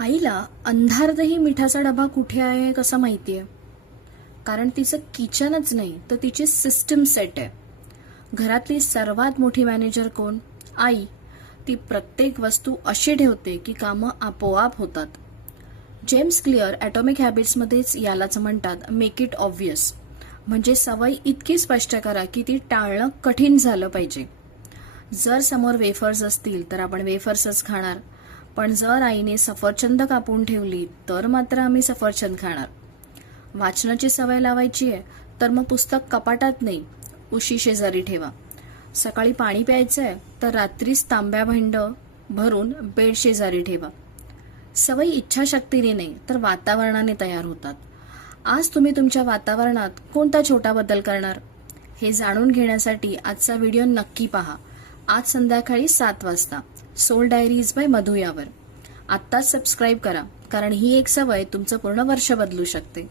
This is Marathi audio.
आईला अंधारातही मिठाचा डबा कुठे आहे कसं माहितीये? कारण तिचं किचनच नाही तर तिची सिस्टम सेट आहे. घरातली सर्वात मोठी मॅनेजर कोण? आई. ती प्रत्येक वस्तू अशी ठेवते की कामं आपोआप होतात. जेम्स क्लिअर ॲटॉमिक हॅबिट्समध्येच यालाच म्हणतात मेक इट ऑब्व्हियस. म्हणजे सवय इतकी स्पष्ट करा की ती टाळणं कठीण झालं पाहिजे. जर समोर वेफर्स असतील तर आपण वेफर्सच खाणार, पण जर आईने सफरचंद कापून ठेवली तर मात्र आम्ही सफरचंद खाणार. वाचनाची सवय लावायची आहे तर मग पुस्तक कपाटात नाही, उशी शेजारी ठेवा. सकाळी पाणी प्यायचंय तर रात्रीच तांब्या भांड भरून बेड शेजारी ठेवा. सवयी इच्छाशक्तीने नाही तर वातावरणाने तयार होतात. आज तुम्ही तुमच्या वातावरणात कोणता छोटा बदल करणार हे जाणून घेण्यासाठी आजचा व्हिडिओ नक्की पहा. आज संध्याकाळी 7 वाजता सोल डायरीज बाय मधु यावर. आत्ताच सबस्क्राईब करा, कारण ही एक सवय तुमचं पूर्ण वर्ष बदलू शकते.